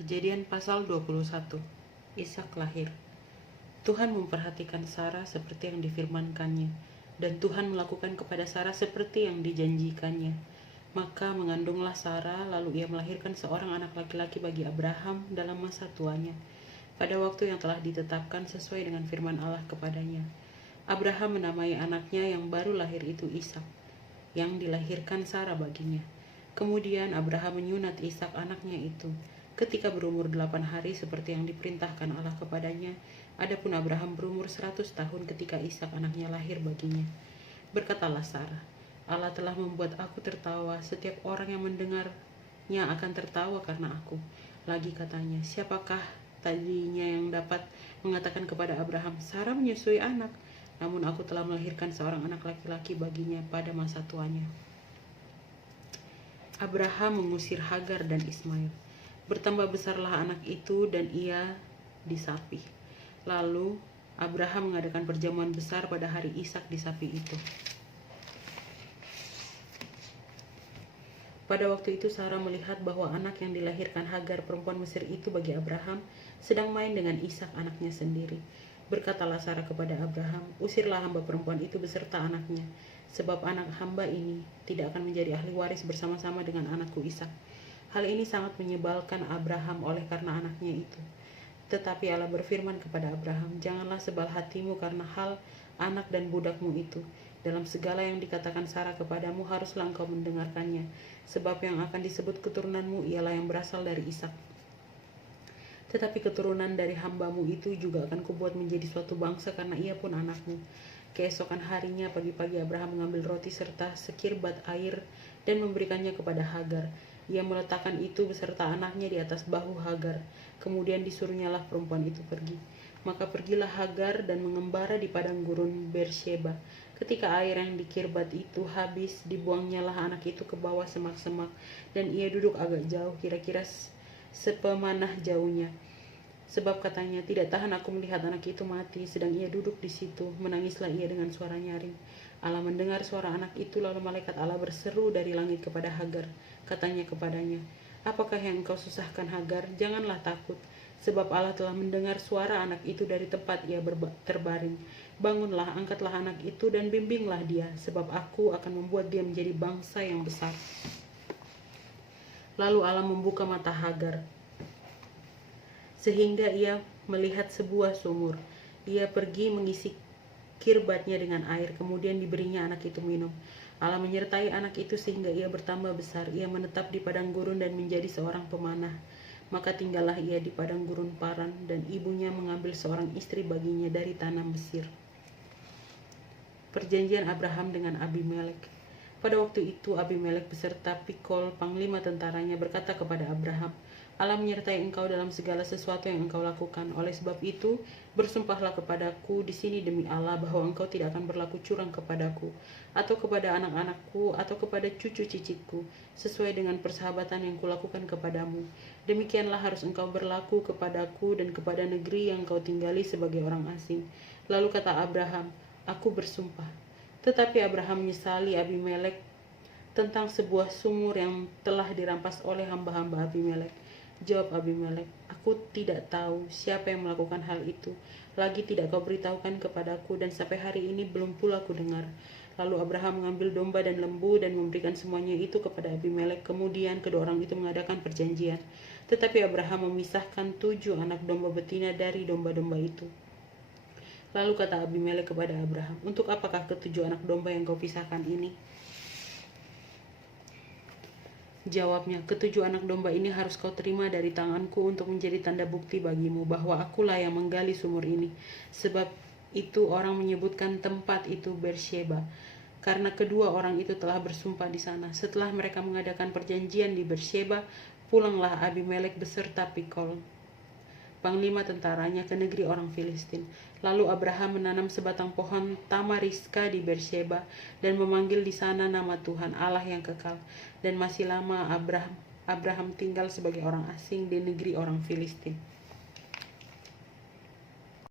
Kejadian pasal 21. Ishak lahir. Tuhan memperhatikan Sarah seperti yang difirmankannya, dan Tuhan melakukan kepada Sarah seperti yang dijanjikannya. Maka mengandunglah Sarah, lalu ia melahirkan seorang anak laki-laki bagi Abraham dalam masa tuanya, pada waktu yang telah ditetapkan sesuai dengan firman Allah kepadanya. Abraham menamai anaknya yang baru lahir itu Ishak, yang dilahirkan Sarah baginya. Kemudian Abraham menyunat Ishak anaknya itu ketika berumur 8 hari seperti yang diperintahkan Allah kepadanya. Adapun Abraham berumur 100 tahun ketika Ishak anaknya lahir baginya. Berkatalah Sarah, Allah telah membuat aku tertawa, setiap orang yang mendengarnya akan tertawa karena aku. Lagi katanya, siapakah tadinya yang dapat mengatakan kepada Abraham, Sarah menyusui anak? Namun aku telah melahirkan seorang anak laki-laki baginya pada masa tuanya. Abraham mengusir Hagar dan Ismail. Bertambah besarlah anak itu dan ia disapi. Lalu Abraham mengadakan perjamuan besar pada hari Ishak disapi itu. Pada waktu itu Sarah melihat bahwa anak yang dilahirkan Hagar perempuan Mesir itu bagi Abraham sedang main dengan Ishak anaknya sendiri. Berkatalah Sarah kepada Abraham, usirlah hamba perempuan itu beserta anaknya, sebab anak hamba ini tidak akan menjadi ahli waris bersama-sama dengan anakku Ishak. Hal ini sangat menyebalkan Abraham oleh karena anaknya itu. Tetapi Allah berfirman kepada Abraham, janganlah sebal hatimu karena hal anak dan budakmu itu. Dalam segala yang dikatakan Sarah kepadamu haruslah engkau mendengarkannya, sebab yang akan disebut keturunanmu ialah yang berasal dari Ishak. Tetapi keturunan dari hambamu itu juga akan kubuat menjadi suatu bangsa karena ia pun anakmu. Keesokan harinya pagi-pagi Abraham mengambil roti serta sekirbat air dan memberikannya kepada Hagar. Ia meletakkan itu beserta anaknya di atas bahu Hagar. Kemudian disuruhnyalah perempuan itu pergi. Maka pergilah Hagar dan mengembara di padang gurun Beersheba. Ketika air yang dikirbat itu habis, dibuangnyalah anak itu ke bawah semak-semak, dan ia duduk agak jauh, kira-kira sepemanah jauhnya. Sebab katanya, tidak tahan aku melihat anak itu mati, sedang ia duduk di situ. Menangislah ia dengan suara nyaring. Allah mendengar suara anak itu, lalu malaikat Allah berseru dari langit kepada Hagar. Katanya kepadanya, apakah yang engkau susahkan Hagar? Janganlah takut, sebab Allah telah mendengar suara anak itu dari tempat ia terbaring. Bangunlah, angkatlah anak itu dan bimbinglah dia, sebab aku akan membuat dia menjadi bangsa yang besar. Lalu Allah membuka mata Hagar, sehingga ia melihat sebuah sumur. Ia pergi mengisi kirbatnya dengan air, kemudian diberinya anak itu minum. Allah menyertai anak itu sehingga ia bertambah besar. Ia menetap di padang gurun dan menjadi seorang pemanah. Maka tinggallah ia di padang gurun Paran, dan ibunya mengambil seorang istri baginya dari tanah Mesir. Perjanjian Abraham dengan Abimelek. Pada waktu itu Abimelek beserta Pikol, panglima tentaranya, berkata kepada Abraham, Allah menyertai engkau dalam segala sesuatu yang engkau lakukan. Oleh sebab itu, bersumpahlah kepadaku di sini demi Allah bahwa engkau tidak akan berlaku curang kepadaku, atau kepada anak-anakku, atau kepada cucu cicitku, sesuai dengan persahabatan yang kulakukan kepadamu. Demikianlah harus engkau berlaku kepadaku dan kepada negeri yang engkau tinggali sebagai orang asing. Lalu kata Abraham, aku bersumpah. Tetapi Abraham menyesali Abimelek tentang sebuah sumur yang telah dirampas oleh hamba-hamba Abimelek. Jawab Abimelek, aku tidak tahu siapa yang melakukan hal itu. Lagi tidak kau beritahukan kepadaku, dan sampai hari ini belum pula aku dengar. Lalu Abraham mengambil domba dan lembu dan memberikan semuanya itu kepada Abimelek. Kemudian kedua orang itu mengadakan perjanjian. Tetapi Abraham memisahkan 7 anak domba betina dari domba-domba itu. Lalu kata Abimelek kepada Abraham, untuk apakah ke-7 anak domba yang kau pisahkan ini? Jawabnya, ke-7 anak domba ini harus kau terima dari tanganku untuk menjadi tanda bukti bagimu bahwa akulah yang menggali sumur ini. Sebab itu orang menyebutkan tempat itu Beersheba, karena kedua orang itu telah bersumpah di sana. Setelah mereka mengadakan perjanjian di Beersheba, pulanglah Abimelek beserta Pikol, panglima tentaranya, ke negeri orang Filistin. Lalu Abraham menanam sebatang pohon tamariska di Beersheba dan memanggil di sana nama Tuhan Allah yang kekal. Dan masih lama Abraham tinggal sebagai orang asing di negeri orang Filistin.